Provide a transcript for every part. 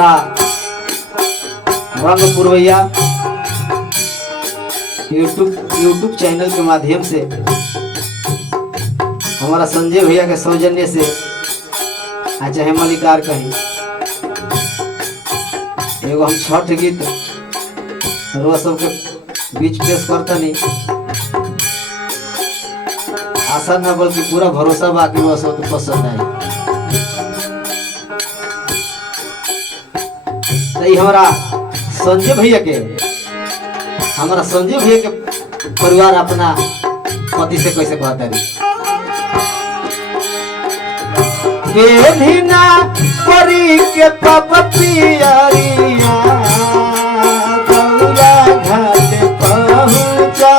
हमारा रंग पुरवैया यूट्यूब चैनल के माध्यम से हमारा संजय भैया के सौजन्य से चाहे मलिकार कहीं एगो हम छठ गीत रोज सबके बीच पेश करता नहीं, आशा न बल्कि पूरा भरोसा बाकी वो सबके पसंद आई। तो हमारा संजय भैया के परिवार अपना पति से कैसे कहता है बेलिना परी के पपियरिया गौरा घाट पहुँचा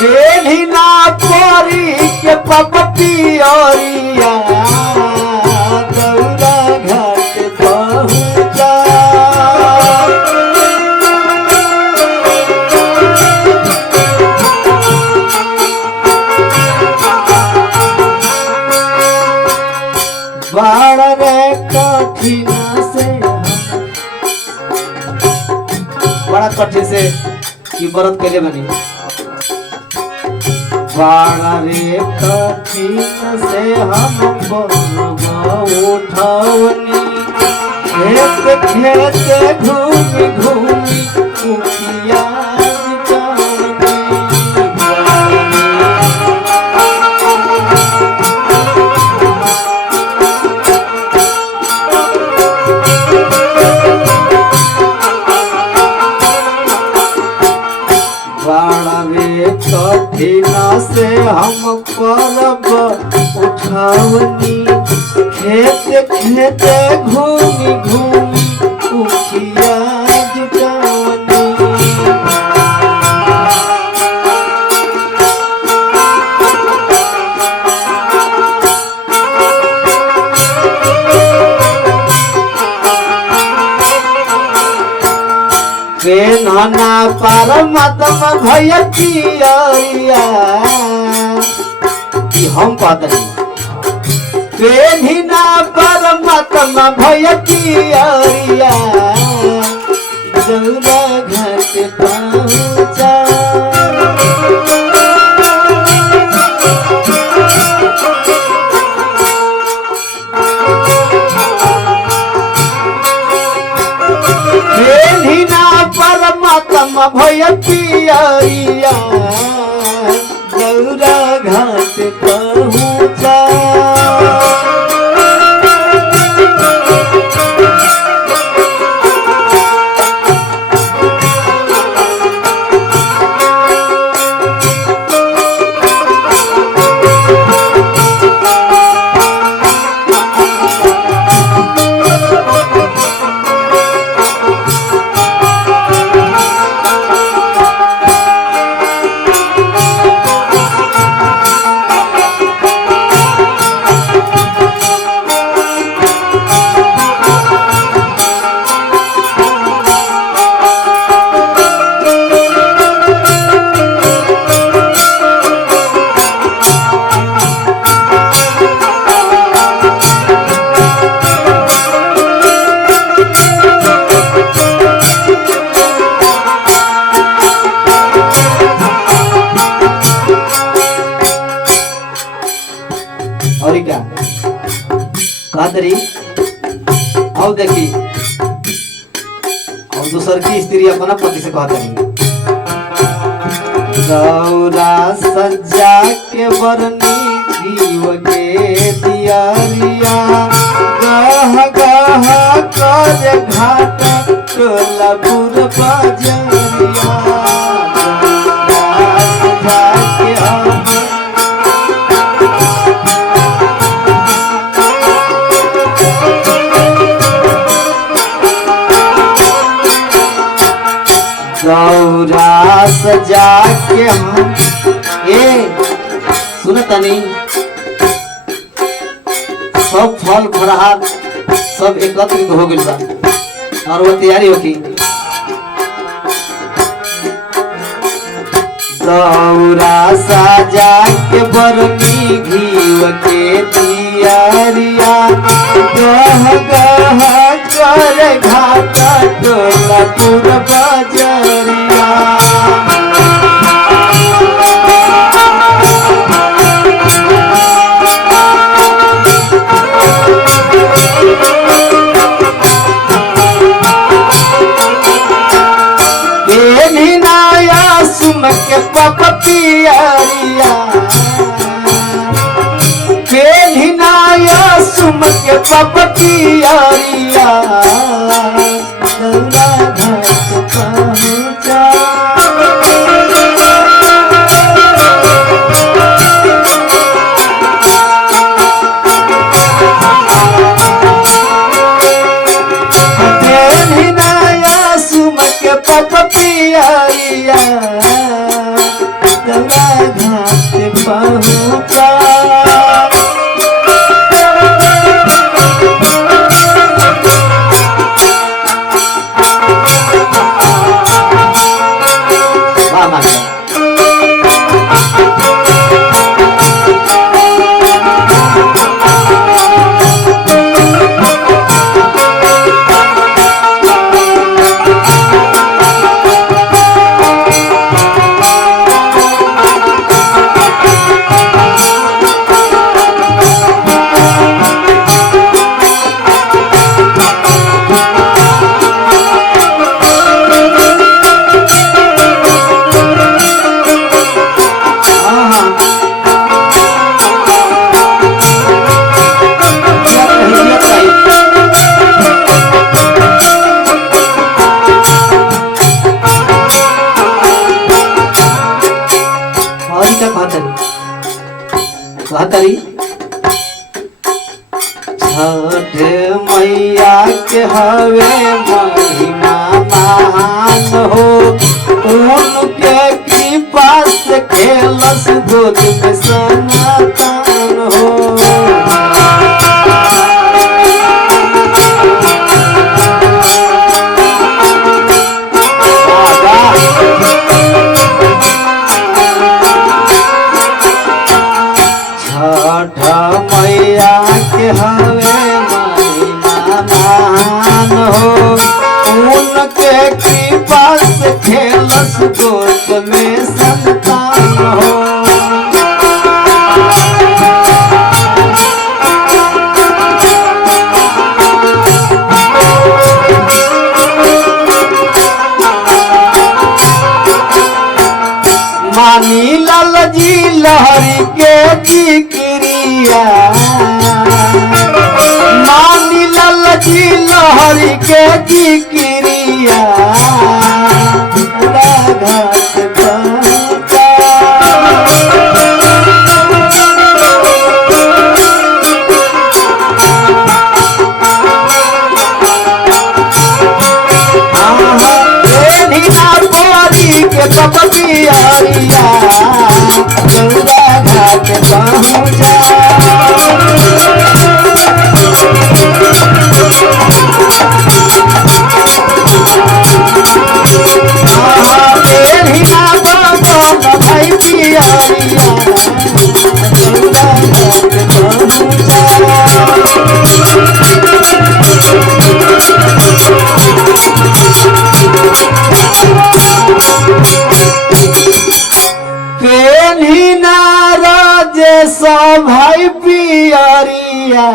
बेलिना परी के पपियरिया गौरा घाट पहुँचा बड़ा रे कठिन से बड़ा कठिन से की व्रत के लिए बनी, बड़ा रे कठिन से हम उठवनी खेत खेत घूमी घूमी उकिया कठिन से हम परब उठवनी खेत खेत घूमी घूमी उखिया जुटवनी नना परमात्मा भैया हम पाते पेन्हिना परमात्मा भैया गौरा घाट पहुँचा परमात्मा भैया गौरा घाट पहुँचा और क्या कहतरी और देखी और दूसर की स्त्री अपना पति से कहतरी गौरा सज्जा के बरनी जीव के दियारिया गह गह कर घाट टोलापुर बाजरिया गौरा सजा के हम सुनता नहीं सब फल फलहार सब एकत्रित हो गई बा और वो तैयारी होगी दौरा साजा के बरनी घीव के दियारिया गह गह कर घाट टोला पुर बजरिया के पपियारिया पेलिनाया सुम के पपियारिया दौरा घाट पहुंचा पेलिनाया सुम के पपियारिया दौरा घाट पहुंचा छठ मैया के हवे महिमा महान हो उनके कृपा से खेलस गोद में सनातन हो छठ मैया के हवे महिमा महान हो उनके कृपा से खेलस गोद में संतान हो मानी लाल जी लहरी के जिक्रिया मानी लाल जी लहरी के जिक्रिया घाट पहुंचा के पपियारिया दौरा घाट पहुंचा भाई पियारिया दौरा घाट पहुंचा भाई पियरिया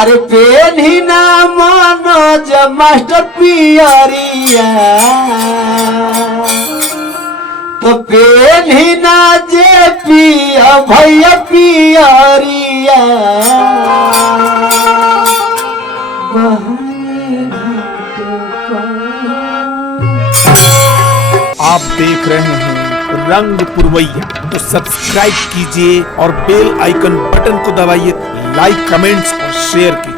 अरे पेन ही ना मनोज मास्टर पियरिया तो पेन ही ना जे पिया भैया पियरिया आप देख रहे हैं रंग पुरवैया, तो सब्सक्राइब कीजिए और बेल आइकन बटन को दबाइए, लाइक कमेंट्स और शेयर कीजिए।